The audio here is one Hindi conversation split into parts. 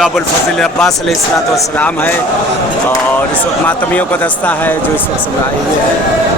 मौला अबुल फजल अब्बास अलैहिस्सलाम है। और इस वक्त मातमियों का दस्ता है जो इस वक्त सब आए हुए हैं।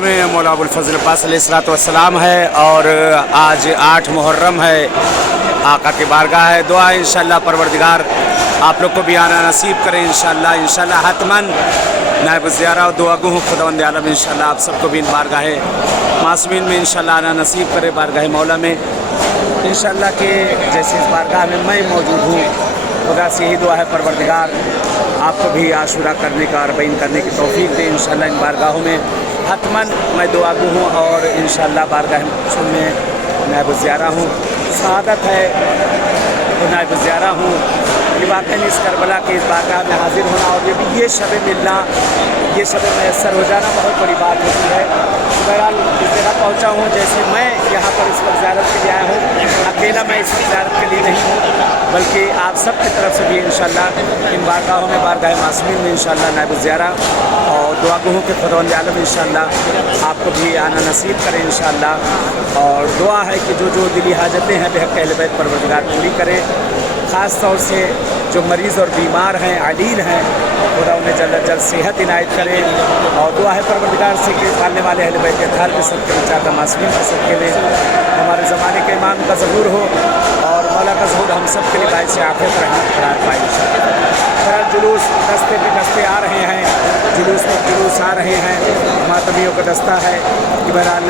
हरम मौला अबुल फजल अब्बास अलैहिस्सलाम है और आज 8 मुहर्रम है। आका की बारगाह है। दुआ है इंशाअल्लाह परवरदिगार आप लोग को भी आना नसीब करें इंशाअल्लाह हतमन नायब ज़ियारा और दुआ गो खुदावंद आलम इंशाअल्लाह आप सबको भी इन बारगाह मासूमीन में इंशाअल्लाह आना नसीब करे। बारगाह मौला में इंशाअल्लाह के जैसे इस बारगाह में मैं मौजूद हूँ, खुदा से यही दुआ है परवरदिगार आपको भी आशुरा करने का अरबईन करने की तौफीक दे इंशाअल्लाह। इन बारगाहों में हतमन मैं दुआ गो हूँ और इंशाअल्लाह बारगाह में नायब ज़ियारा हूँ। सआदत है तो नायब ज़ियारा हूँ कि वाकई इस करबला के इस बारगाह में हाजिर होना और ये शब मिलना, ये शब मैसर हो जाना बहुत बड़ी बात होती है। बहरहाल इस जगह पहुँचा हूँ, जैसे मैं यहाँ पर इस वक्त ज़ियारत के लिए आया हूँ। अकेला मैं इस ज़ियारत के लिए नहीं हूँ, बल्कि आप सब की तरफ से भी इंशाअल्लाह इन बारगाहों में बारगाह मासूमीन में इंशाअल्लाह नायब ज़ियारा और दुआ गो के खुदावंद आलम इंशाअल्लाह आपको भी आना नसीब करें इंशाअल्लाह। और दुआ है कि जो दिली हाजतें हैं बेहक अहले बैत परवरदिगार पूरी करे। ख़ास तौर से जो मरीज़ और बीमार हैं, अलील हैं, खुदा उन्हें जल्द जल्द सेहत इनायत करे। और दुआ है परवरदिगार से कि पालने वाले अहले बैत अताहार के सदक़े चाहता मासूमीन के सदक़े में हमारे ज़माने के इमाम का ज़हूर हो और मौला का ज़हूर हम सब के लिए बाइस आफ़ियत रहमत करार पाए इंशाअल्लाह। जुलूस दस्ते पे दस्ते आ रहे हैं, जुलूस में जुलूस आ रहे हैं, मातमियों का दस्ता है कि बहरहाल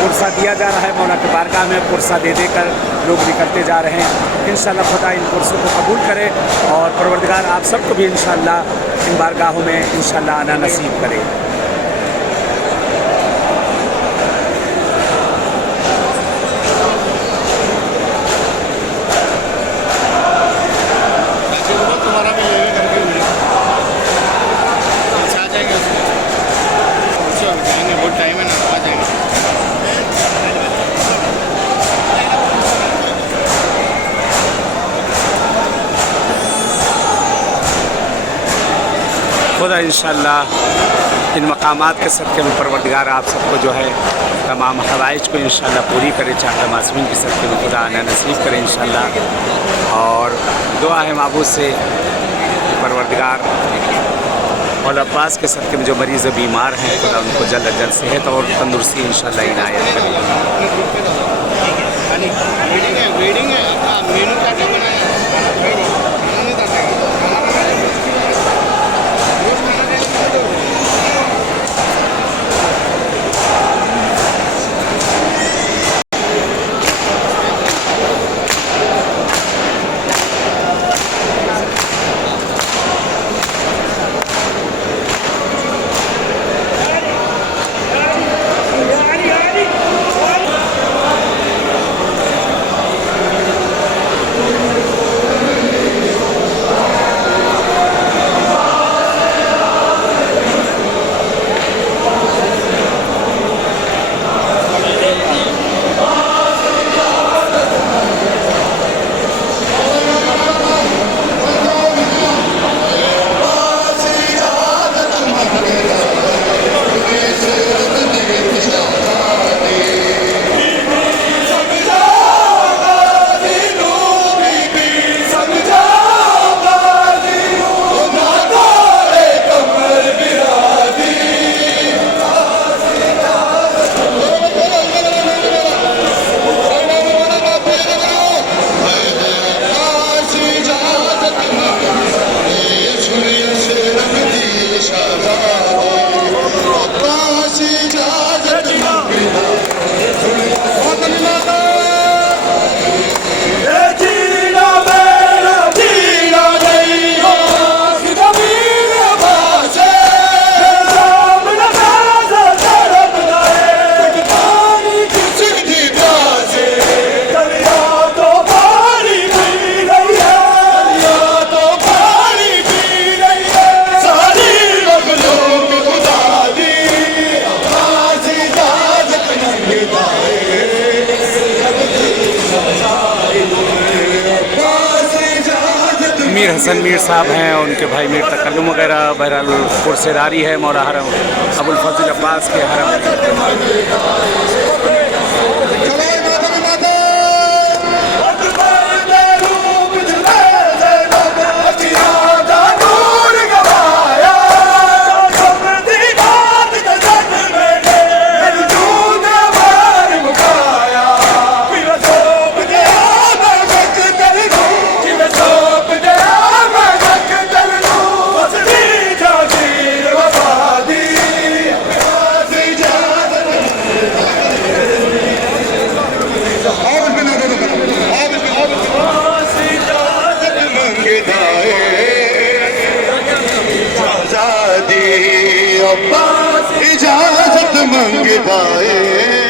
पुरसा दिया जा रहा है मौला के बारगाह में, पुरसा दे देकर लोग निकलते जा रहे हैं। इंशाअल्लाह खुदा इन पुरसों को कबूल करे और परवरदिगार आप सबको भी इंशाअल्लाह इन बारगाहों में इंशाअल्लाह आना नसीब करे। खुदा इंशाअल्लाह इन मकामात के सदक़े में परवरदिगार आप सबको जो है तमाम हवाइज को इंशाअल्लाह पूरी करे। चाहता मासूमीन के सदक़े में खुदा आना नसीब करे इंशाअल्लाह। और दुआ है माबूद से परवरदिगार मौला अब्बास के सदक़े में जो मरीज़ बीमार हैं खुदा उनको जल्द अज जल्द सेहत और तंदुरुस्ती इंशाअल्लाह इनायत करे। मीर हसन मीर साहब हैं और उनके भाई मीर तकल्लुम वगैरह। बहरहाल पुरसेदारी है मौला हरम अबुल फजल अब्बास के हरम। अब्बास इजाजत मंगता है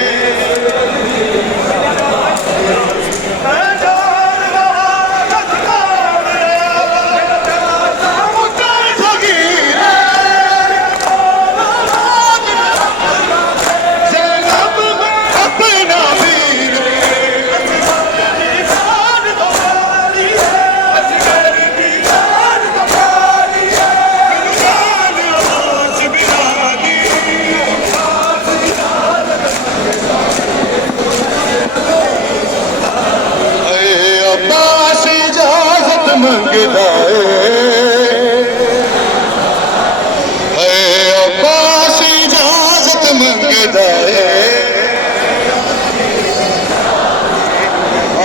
मंगता है अब्बास इजाजत मंगता है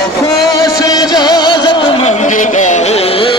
अब्बास इजाजत मंगता है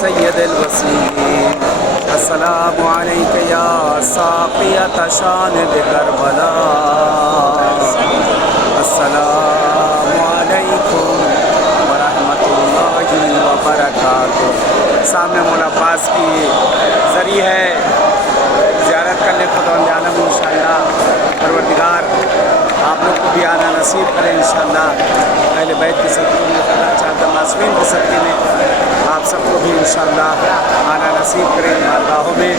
सय्यदुल वसीलीन अस्सलामु अलैका या साक़ियत शान करबला अस्सलामु अलैकुम व रहमतुल्लाहि व बरकातुहू। सामने मौला अब्बास की ज़री है ज़ियारत करने खुदावंद आलम इंशाअल्लाह परवरदिगार आप लोग को भी आना नसीब करें इंशाअल्लाह। अहले बैत के सदक़े में अल्लाह चाहता मासूमीन के सदक़े में आप सबको भी इंशाअल्लाह आना नसीब करें बारगाहों में।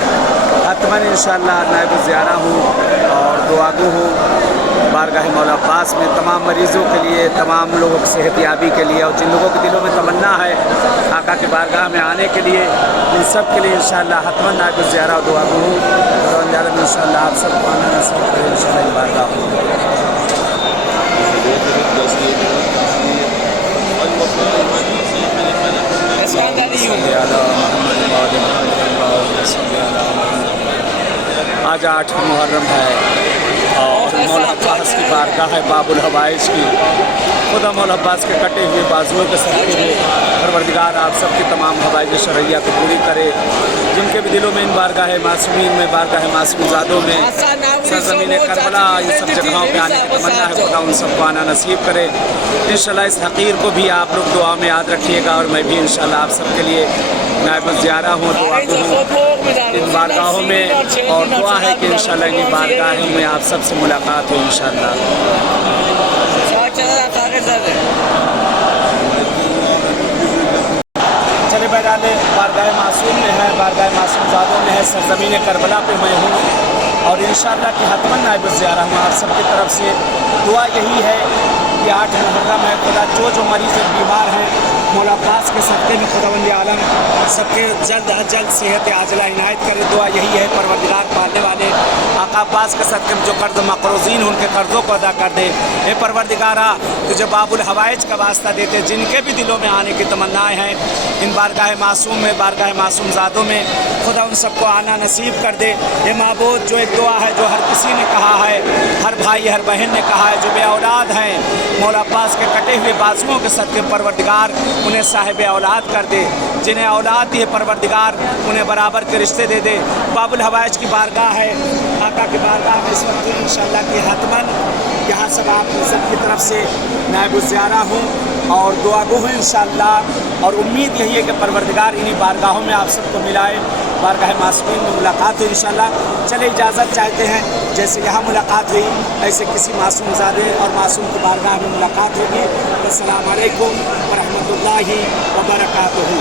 हतमन इंशाअल्लाह नायब ज़ियारा हूँ और दुआगो हूँ बारगाह मौला अब्बास में तमाम मरीज़ों के लिए, तमाम लोगों की सेहतियाबी के लिए और जिन लोगों के दिलों में तमन्ना है आका के बारगाह में आने के लिए, इन सब के लिए इंशाअल्लाह हतमन नायब ज़ियारा और दुआगो हूँ और इंशाअल्लाह आप सबको आना नसीब करें इंशाअल्लाह इन बारगाहों में। आज 8 मुहर्रम है और मौला अब्बास की बारगाह है बाबुल हवाइज की। खुदा मौला अब्बास के कटे हुए बाजुओं के सदक़े में परवरदिगार आप सबकी तमाम हवाइज शरैया को पूरी करे। जिनके भी दिलों में इन बारगाह मासूमीन में, बारगाह मासूमज़ादों में, सरज़मीन करबला, इन सब जगहों पे आने की तमन्ना है, खुदा उन सबको आना नसीब करे इंशाअल्लाह। इस हक़ीर को भी आप लोग दुआ में याद रखिएगा और मैं भी इंशाअल्लाह आप सबके लिए नायब ज़ियारा हूँ, दुआ हूँ इन बारगाहों में और दुआ है कि इंशाअल्लाह इन बारगाहों में आप सबसे मुलाकात हो इंशाअल्लाह। चले बहरहाल बारगाह मासूम में है, बारगाह मासूमज़ादों में है, सरज़मीन करबला पे मैं हूँ और इंशाअल्लाह की हतमन नायब ज़ियारा हूँ। आप सबकी तरफ से दुआ यही है कि 8 मुहर्रम है, खुदा जो मरीज़ बीमार हैं मौला अब्बास के सदक़े में खुदावंद आलम सबके जल्द अज जल्द सेहत आजला इनायत करे। दुआ यही है परवरदिगार पालने वाले आका अब्बास के सदक़े में जो कर्ज़ मक़रूज़ीन उनके कर्ज़ों को अदा कर दे। हे परवरदिगारा तुझे बाबुल हवाइज का वास्ता देते जिनके भी दिलों में आने की तमन्नाएँ हैं इन बारगाह मासूम में, बारगाह मासूमज़ादों में, खुदा उन सबको आना नसीब कर दे। ये माबूद जो एक दुआ है जो हर किसी ने कहा है, हर भाई हर बहन ने कहा है, जो बे औलाद हैं मौला अब्बास के कटे हुए बाजुओं के सदक़े परवरदिगार उन्हें साहिब औलाद कर दे। जिन्हें औलाद दिए परवरदिगार उन्हें बराबर के रिश्ते दे दे। बाबुल हवाइज की बारगाह है, आका की बारगाह में इस वक्त इंशाअल्लाह की हतमन यहाँ सब आप सबकी तरफ से नायब ज़ियारा हूँ और दुआगो हूँ इंशाअल्लाह। और उम्मीद यही है कि परवरदिगार इन्हीं बारगाहों में आप सबको मिलाए, बारगाह मासूमीन में मुलाकात हो इंशाअल्लाह। चले इजाज़त चाहते हैं जैसे यहाँ मुलाकात हुई ऐसे किसी मासूमज़ादे और मासूम की बारगाह में मुलाकात होगी। अस्सलामु अलैकुम व रहमतुल्लाहि व बरकातुहू।